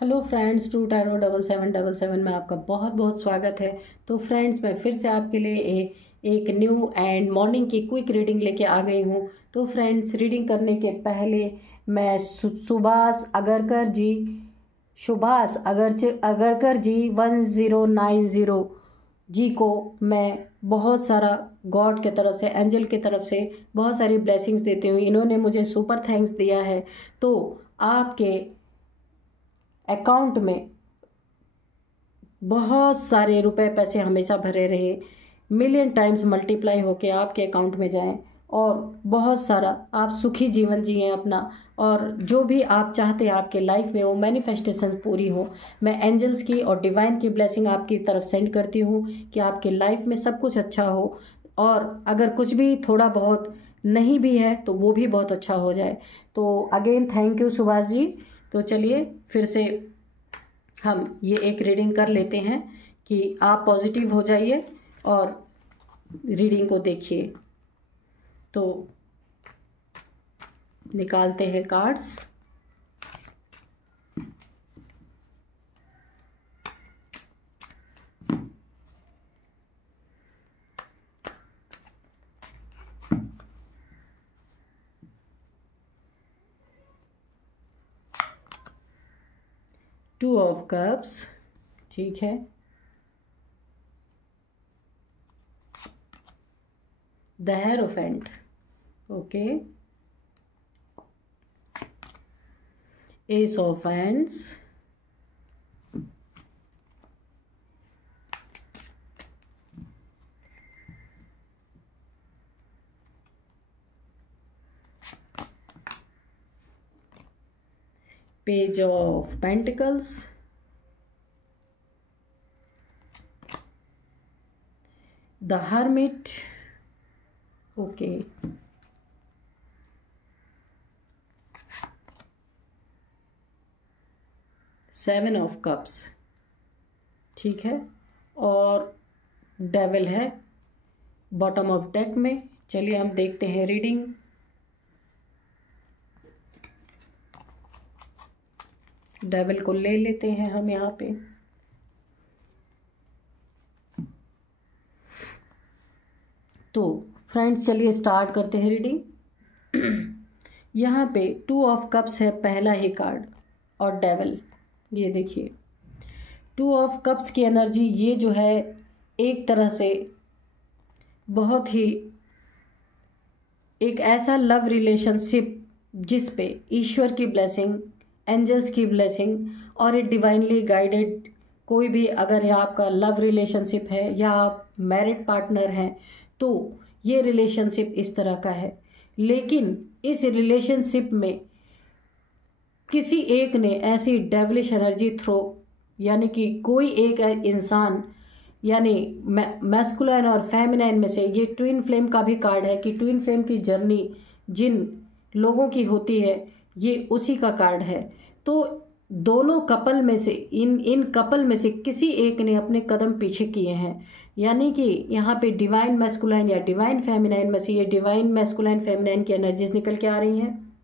Hello friends, 2 Tarot 7777 में आपका बहुत बहुत स्वागत है। तो फ्रेंड्स, मैं फिर से आपके लिए एक न्यू एंड मॉर्निंग की क्विक रीडिंग लेके आ गई हूँ। तो फ्रेंड्स, रीडिंग करने के पहले मैं सुभाष अगरकर जी 1090 जी को मैं बहुत सारा गॉड के तरफ से, एंजल की तरफ से बहुत सारी ब्लेसिंग्स देती हूँ। इन्होंने मुझे सुपर थैंक्स दिया है। तो आपके अकाउंट में बहुत सारे रुपए पैसे हमेशा भरे रहे, मिलियन टाइम्स मल्टीप्लाई होके आपके अकाउंट में जाएं और बहुत सारा आप सुखी जीवन जिएं अपना, और जो भी आप चाहते हैं आपके लाइफ में वो मैनिफेस्टेशन पूरी हो। मैं एंजल्स की और डिवाइन की ब्लेसिंग आपकी तरफ सेंड करती हूँ कि आपके लाइफ में सब कुछ अच्छा हो, और अगर कुछ भी थोड़ा बहुत नहीं भी है तो वो भी बहुत अच्छा हो जाए। तो again thank you Subhash ji. तो चलिए फिर से हम ये एक रीडिंग कर लेते हैं कि आप पॉजिटिव हो जाइए और रीडिंग को देखिए। तो निकालते हैं कार्ड्स। टू ऑफ कप्स, ठीक है। The hierophant, okay. S of hands, page of pentacles, the hermit, okay. Seven of cups, ठीक है। और डेविल है बॉटम ऑफ डेक में। चलिए हम देखते हैं रीडिंग। डेविल को ले लेते हैं हम यहाँ पे। तो फ्रेंड्स, चलिए स्टार्ट करते हैं रीडिंग। यहाँ पे टू ऑफ कप्स है पहला ही कार्ड, और डेविल। ये देखिए, टू ऑफ कप्स की एनर्जी ये जो है एक तरह से बहुत ही एक ऐसा लव रिलेशनशिप जिस पे ईश्वर की ब्लेसिंग, एंजल्स की ब्लेसिंग और एक डिवाइनली गाइडेड कोई भी, अगर ये आपका लव रिलेशनशिप है या आप मैरिड पार्टनर हैं तो ये रिलेशनशिप इस तरह का है। लेकिन इस रिलेशनशिप में किसी एक ने ऐसी डेविलिश एनर्जी थ्रो, यानी कि कोई एक इंसान, यानी मैस्कुलाइन और फेमिनाइन में से, ये ट्विन फ्लेम का भी कार्ड है कि ट्विन फ्लेम की जर्नी जिन लोगों की होती है ये उसी का कार्ड है। तो दोनों कपल में से, इन कपल में से किसी एक ने अपने कदम पीछे किए हैं, यानी कि यहाँ पे डिवाइन मैस्कुलाइन या डिवाइन फेमिनाइन में से ये डिवाइन मैस्कुलाइन फेमिनाइन की एनर्जीज निकल के आ रही हैं।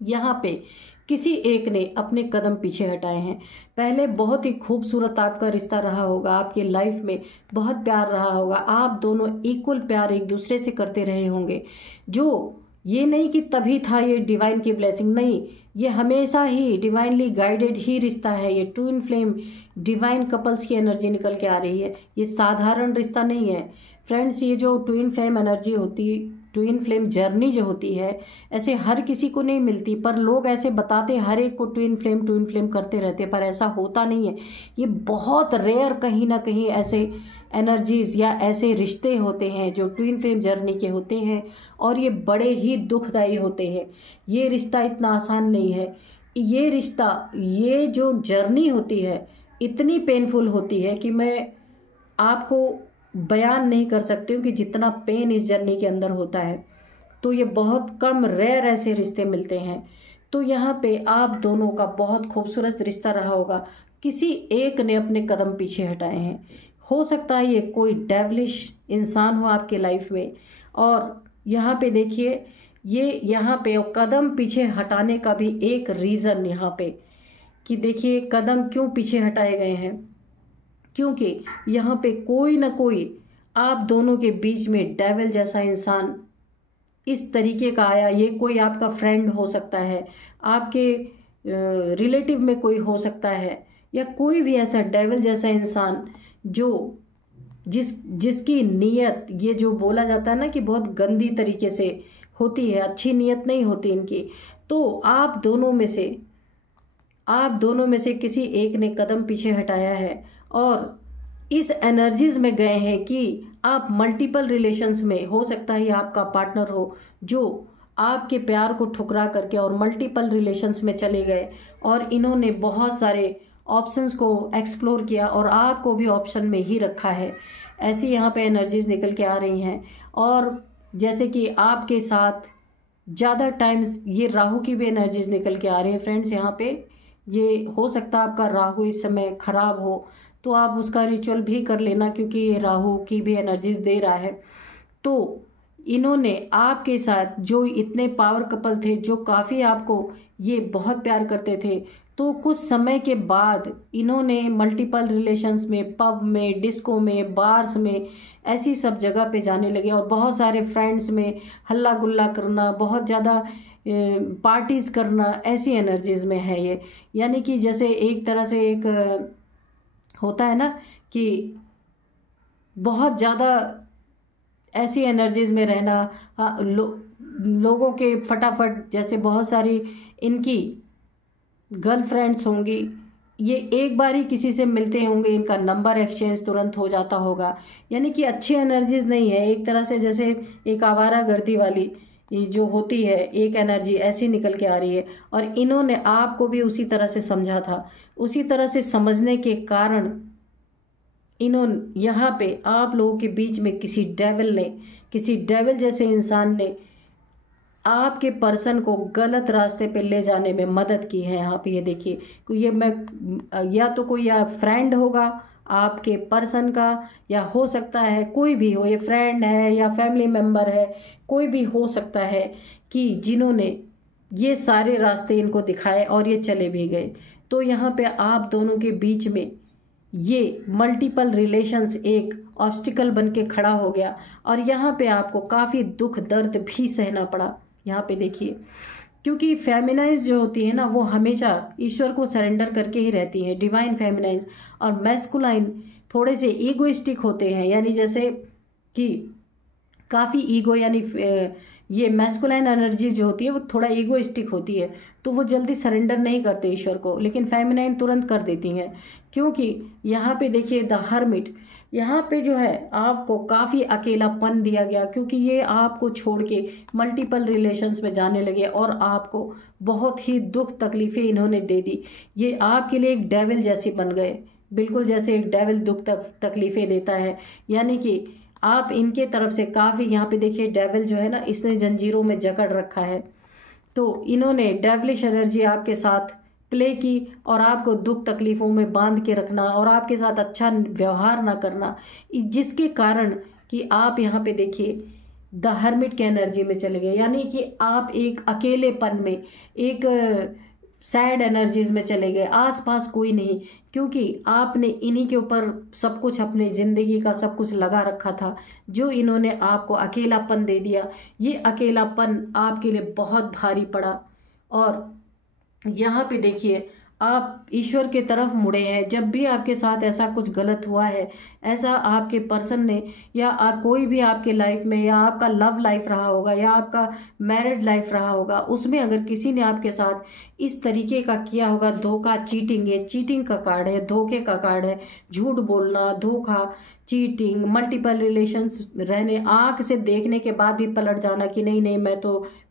यहाँ पे किसी एक ने अपने कदम पीछे हटाए हैं। पहले बहुत ही खूबसूरत आपका रिश्ता रहा होगा, आपकी लाइफ में बहुत प्यार रहा होगा, आप दोनों इक्वल प्यार एक दूसरे से करते रहे होंगे। जो ये नहीं कि तभी था ये डिवाइन की ब्लेसिंग, नहीं, ये हमेशा ही डिवाइनली गाइडेड ही रिश्ता है। ये ट्विन फ्लेम डिवाइन कपल्स की एनर्जी निकल के आ रही है, ये साधारण रिश्ता नहीं है फ्रेंड्स। ये जो ट्विन फ्लेम एनर्जी होती, ट्विन फ्लेम जर्नी जो होती है, ऐसे हर किसी को नहीं मिलती, पर लोग ऐसे बताते हर एक को ट्विन फ्लेम करते रहते, पर ऐसा होता नहीं है। ये बहुत रेयर कहीं ना कहीं ऐसे एनर्जीज या ऐसे रिश्ते होते हैं जो ट्विन फ्लेम जर्नी के होते हैं, और ये बड़े ही दुखदायी होते हैं। ये रिश्ता इतना आसान नहीं है। ये रिश्ता, ये जो जर्नी होती है इतनी पेनफुल होती है कि मैं आपको बयान नहीं कर सकती हूँ कि जितना पेन इस जर्नी के अंदर होता है। तो ये बहुत कम रेयर ऐसे रिश्ते मिलते हैं। तो यहाँ पे आप दोनों का बहुत खूबसूरत रिश्ता रहा होगा, किसी एक ने अपने कदम पीछे हटाए हैं। हो सकता है ये कोई डेविलिश इंसान हो आपके लाइफ में। और यहाँ पे देखिए, ये यहाँ पे कदम पीछे हटाने का भी एक रीज़न यहाँ पे कि देखिए कदम क्यों पीछे हटाए गए हैं, क्योंकि यहाँ पे कोई ना कोई आप दोनों के बीच में डेविल जैसा इंसान इस तरीके का आया। ये कोई आपका फ्रेंड हो सकता है, आपके रिलेटिव में कोई हो सकता है, या कोई भी ऐसा डेविल जैसा इंसान जो जिसकी नीयत, ये जो बोला जाता है ना कि बहुत गंदी तरीके से होती है, अच्छी नीयत नहीं होती इनकी। तो आप दोनों में से किसी एक ने कदम पीछे हटाया है और इस एनर्जीज में गए हैं कि आप मल्टीपल रिलेशंस में, हो सकता है आपका पार्टनर हो जो आपके प्यार को ठुकरा करके और मल्टीपल रिलेशंस में चले गए, और इन्होंने बहुत सारे ऑप्शंस को एक्सप्लोर किया और आपको भी ऑप्शन में ही रखा है। ऐसी यहाँ पे एनर्जीज निकल के आ रही हैं। और जैसे कि आपके साथ ज़्यादा टाइम्स ये राहु की भी एनर्जीज निकल के आ रही है फ्रेंड्स। यहाँ पे ये हो सकता है आपका राहु इस समय खराब हो, तो आप उसका रिचुअल भी कर लेना, क्योंकि ये राहु की भी एनर्जीज दे रहा है। तो इन्होंने आपके साथ जो इतने पावर कपल थे, जो काफ़ी आपको ये बहुत प्यार करते थे, तो कुछ समय के बाद इन्होंने मल्टीपल रिलेशंस में, पब में, डिस्को में, बार्स में, ऐसी सब जगह पे जाने लगे और बहुत सारे फ्रेंड्स में हल्ला गुल्ला करना, बहुत ज़्यादा पार्टीज करना, ऐसी एनर्जीज में है ये। यानी कि जैसे एक तरह से एक होता है ना कि बहुत ज़्यादा ऐसी एनर्जीज में रहना, लोगों के फटाफट, जैसे बहुत सारी इनकी गर्लफ्रेंड्स होंगी, ये एक बार ही किसी से मिलते होंगे, इनका नंबर एक्सचेंज तुरंत हो जाता होगा। यानी कि अच्छी एनर्जीज नहीं है, एक तरह से जैसे एक आवारागर्दी वाली ये जो होती है एक एनर्जी ऐसी निकल के आ रही है। और इन्होंने आपको भी उसी तरह से समझा था, उसी तरह से समझने के कारण इन्होंने यहाँ पे आप लोगों के बीच में किसी डेविल जैसे इंसान ने आपके पर्सन को गलत रास्ते पे ले जाने में मदद की है। यहाँ पे ये देखिए, ये मैं या तो कोई या फ्रेंड होगा आपके पर्सन का, या हो सकता है कोई भी हो, ये फ्रेंड है या फैमिली मेम्बर है, कोई भी हो सकता है कि जिन्होंने ये सारे रास्ते इनको दिखाए और ये चले भी गए। तो यहाँ पे आप दोनों के बीच में ये मल्टीपल रिलेशंस एक ऑब्स्टिकल बन के खड़ा हो गया, और यहाँ पे आपको काफ़ी दुख दर्द भी सहना पड़ा। यहाँ पे देखिए, क्योंकि फेमिनाइज जो होती है ना, वो हमेशा ईश्वर को सरेंडर करके ही रहती है, डिवाइन फेमिनाइज। और मैस्कुलाइन थोड़े से ईगोइस्टिक होते हैं, यानी जैसे कि काफ़ी ईगो, यानी ये मैस्कुलाइन एनर्जी जो होती है वो थोड़ा ईगोइस्टिक होती है, तो वो जल्दी सरेंडर नहीं करते ईश्वर को, लेकिन फेमिनाइन तुरंत कर देती हैं। क्योंकि यहाँ पे देखिए द हर्मिट, यहाँ पे जो है आपको काफ़ी अकेलापन दिया गया, क्योंकि ये आपको छोड़ के मल्टीपल रिलेशंस में जाने लगे और आपको बहुत ही दुख तकलीफ़ें इन्होंने दे दी। ये आपके लिए एक डेविल जैसे बन गए, बिल्कुल जैसे एक डेविल दुख तकलीफ़ें देता है। यानी कि आप इनके तरफ से काफ़ी, यहाँ पे देखिए डेविल जो है ना, इसने जंजीरों में जकड़ रखा है, तो इन्होंने डेविलिश एनर्जी आपके साथ प्ले की और आपको दुख तकलीफ़ों में बांध के रखना और आपके साथ अच्छा व्यवहार ना करना, जिसके कारण कि आप यहाँ पे देखिए द हर्मिट के एनर्जी में चले गए। यानी कि आप एक अकेलेपन में, एक सैड एनर्जीज में चले गए, आसपास कोई नहीं, क्योंकि आपने इन्हीं के ऊपर सब कुछ, अपने ज़िंदगी का सब कुछ लगा रखा था, जो इन्होंने आपको अकेलापन दे दिया। ये अकेलापन आपके लिए बहुत भारी पड़ा। और यहाँ पे देखिए आप ईश्वर के तरफ मुड़े हैं। जब भी आपके साथ ऐसा कुछ गलत हुआ है, ऐसा आपके पर्सन ने या कोई भी आपके लाइफ में, या आपका लव लाइफ रहा होगा या आपका मैरिड लाइफ रहा होगा, उसमें अगर किसी ने आपके साथ इस तरीके का किया होगा, धोखा, चीटिंग, ये चीटिंग का कार्ड है, धोखे का कार्ड है, झूठ बोलना, धोखा, चीटिंग, मल्टीपल रिलेशंस रहने, आंख से देखने के बाद भी पलट जाना कि नहीं नहीं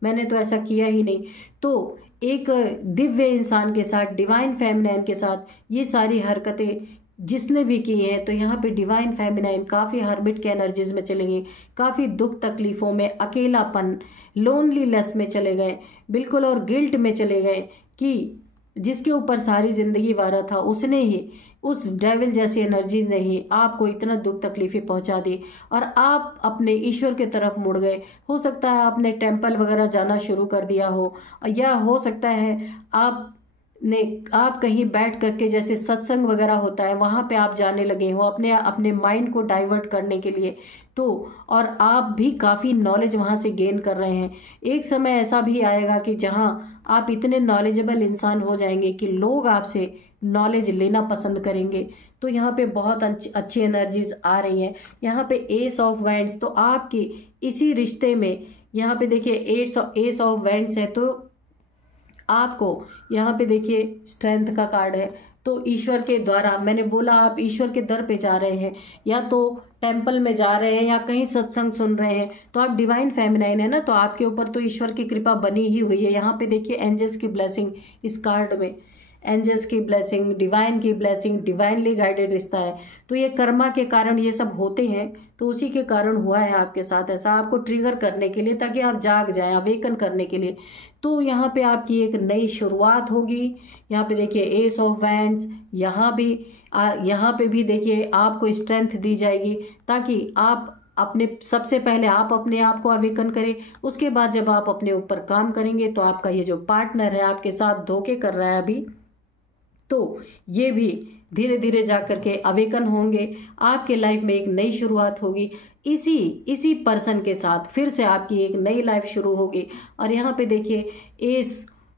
मैंने तो ऐसा किया ही नहीं। तो एक दिव्य इंसान के साथ, डिवाइन फेमिनाइन के साथ ये सारी हरकतें जिसने भी की हैं, तो यहाँ पे डिवाइन फेमिनाइन काफ़ी हर्मिट के एनर्जीज में चले गए, काफ़ी दुख तकलीफ़ों में, अकेलापन, लोनलीनेस में चले गए बिल्कुल, और गिल्ट में चले गए कि जिसके ऊपर सारी ज़िंदगी वारा था, उसने ही, उस डेविल जैसी एनर्जी ने ही आपको इतना दुख तकलीफ़ें पहुंचा दी और आप अपने ईश्वर के तरफ मुड़ गए। हो सकता है आपने टेंपल वगैरह जाना शुरू कर दिया हो, या हो सकता है आप ने आप कहीं बैठ करके जैसे सत्संग वगैरह होता है वहां पे आप जाने लगे हो अपने अपने माइंड को डाइवर्ट करने के लिए, तो और आप भी काफ़ी नॉलेज वहां से गेन कर रहे हैं। एक समय ऐसा भी आएगा कि जहां आप इतने नॉलेजेबल इंसान हो जाएंगे कि लोग आपसे नॉलेज लेना पसंद करेंगे। तो यहाँ पे बहुत अच्छी एनर्जीज आ रही हैं। यहाँ पे एस ऑफ वैंड्स, तो आपकी इसी रिश्ते में यहाँ पे देखिए एस ऑफ वैंड्स है, तो आपको यहाँ पे देखिए स्ट्रेंथ का कार्ड है। तो ईश्वर के द्वारा, मैंने बोला आप ईश्वर के दर पे जा रहे हैं, या तो टेंपल में जा रहे हैं या कहीं सत्संग सुन रहे हैं, तो आप डिवाइन फेमिनाइन है ना, तो आपके ऊपर तो ईश्वर की कृपा बनी ही हुई है। यहाँ पे देखिए एंजल्स की ब्लेसिंग इस कार्ड में, एंजल्स की ब्लेसिंग, डिवाइन की ब्लेसिंग, डिवाइनली गाइडेड रिश्ता है। तो ये कर्मा के कारण ये सब होते हैं, तो उसी के कारण हुआ है आपके साथ ऐसा, आपको ट्रिगर करने के लिए, ताकि आप जाग जाएं, अवेकन करने के लिए। तो यहाँ पे आपकी एक नई शुरुआत होगी। यहाँ पे देखिए एस ऑफ वैंड्स, यहाँ पे भी देखिए आपको स्ट्रेंथ दी जाएगी, ताकि आप अपने, सबसे पहले आप अपने आप को अवेकन करें, उसके बाद जब आप अपने ऊपर काम करेंगे तो आपका ये जो पार्टनर है आपके साथ धोखे कर रहा है अभी, तो ये भी धीरे धीरे जा करके अवेकन होंगे, आपके लाइफ में एक नई शुरुआत होगी। इसी पर्सन के साथ फिर से आपकी एक नई लाइफ शुरू होगी। और यहाँ पे देखिए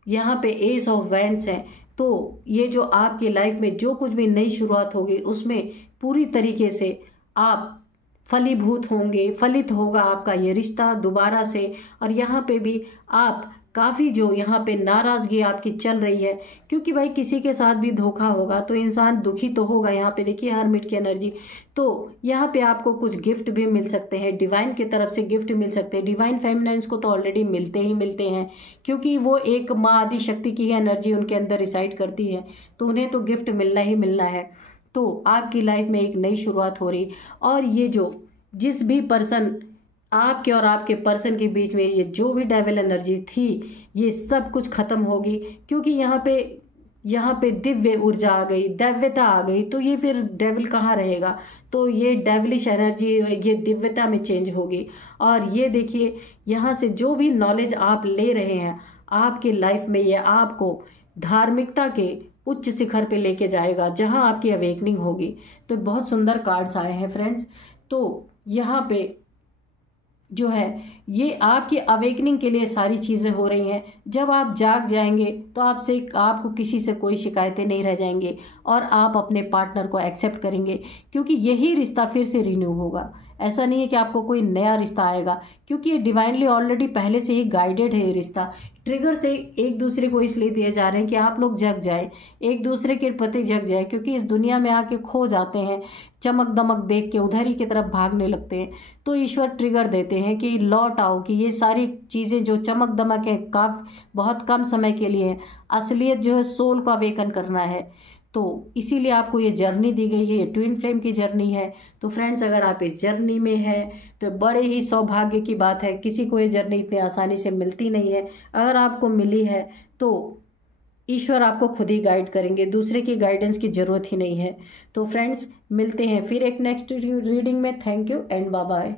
यहाँ पे एस ऑफ वैंड्स है, तो ये जो आपकी लाइफ में जो कुछ भी नई शुरुआत होगी उसमें पूरी तरीके से आप फलीभूत होंगे, फलित होगा आपका ये रिश्ता दोबारा से। और यहाँ पे भी आप काफ़ी, जो यहाँ पे नाराज़गी आपकी चल रही है, क्योंकि भाई किसी के साथ भी धोखा होगा तो इंसान दुखी तो होगा। यहाँ पे देखिए हर्मिट की एनर्जी, तो यहाँ पे आपको कुछ गिफ्ट भी मिल सकते हैं, डिवाइन की तरफ से गिफ्ट मिल सकते हैं। डिवाइन फेमिनाइंस को तो ऑलरेडी मिलते ही मिलते हैं, क्योंकि वो एक माँ आदि शक्ति की एनर्जी उनके अंदर रिसाइड करती है, तो उन्हें तो गिफ्ट मिलना ही मिलना है। तो आपकी लाइफ में एक नई शुरुआत हो रही, और ये जो जिस भी पर्सन, आपके और आपके पर्सन के बीच में ये जो भी डेविल एनर्जी थी, ये सब कुछ खत्म होगी, क्योंकि यहाँ पे दिव्य ऊर्जा आ गई, दिव्यता आ गई, तो ये फिर डेविल कहाँ रहेगा। तो ये डेविलिश एनर्जी ये दिव्यता में चेंज होगी। और ये देखिए यहाँ से जो भी नॉलेज आप ले रहे हैं आपके लाइफ में, ये आपको धार्मिकता के उच्च शिखर पे लेके जाएगा, जहां आपकी अवेकनिंग होगी। तो बहुत सुंदर कार्ड्स आए हैं फ्रेंड्स। तो यहाँ पे जो है ये आपकी अवेकनिंग के लिए सारी चीज़ें हो रही हैं। जब आप जाग जाएंगे तो आपको किसी से कोई शिकायतें नहीं रह जाएंगे, और आप अपने पार्टनर को एक्सेप्ट करेंगे, क्योंकि यही रिश्ता फिर से रिन्यू होगा। ऐसा नहीं है कि आपको कोई नया रिश्ता आएगा, क्योंकि ये डिवाइनली ऑलरेडी पहले से ही गाइडेड है। ये रिश्ता ट्रिगर से एक दूसरे को इसलिए दिए जा रहे हैं कि आप लोग जग जाएं, एक दूसरे के प्रति जग जाएं, क्योंकि इस दुनिया में आके खो जाते हैं, चमक दमक देख के उधर ही की तरफ भागने लगते हैं। तो ईश्वर ट्रिगर देते हैं कि लौट आओ, कि ये सारी चीज़ें जो चमक दमक है बहुत कम समय के लिए है, असलियत जो है सोल को अवेकन करना है। तो इसीलिए आपको ये जर्नी दी गई है, ये ट्विन फ्लेम की जर्नी है। तो फ्रेंड्स अगर आप इस जर्नी में हैं तो बड़े ही सौभाग्य की बात है, किसी को ये जर्नी इतनी आसानी से मिलती नहीं है। अगर आपको मिली है तो ईश्वर आपको खुद ही गाइड करेंगे, दूसरे की गाइडेंस की ज़रूरत ही नहीं है। तो फ्रेंड्स मिलते हैं फिर एक नेक्स्ट रीडिंग में। Thank you and bye bye.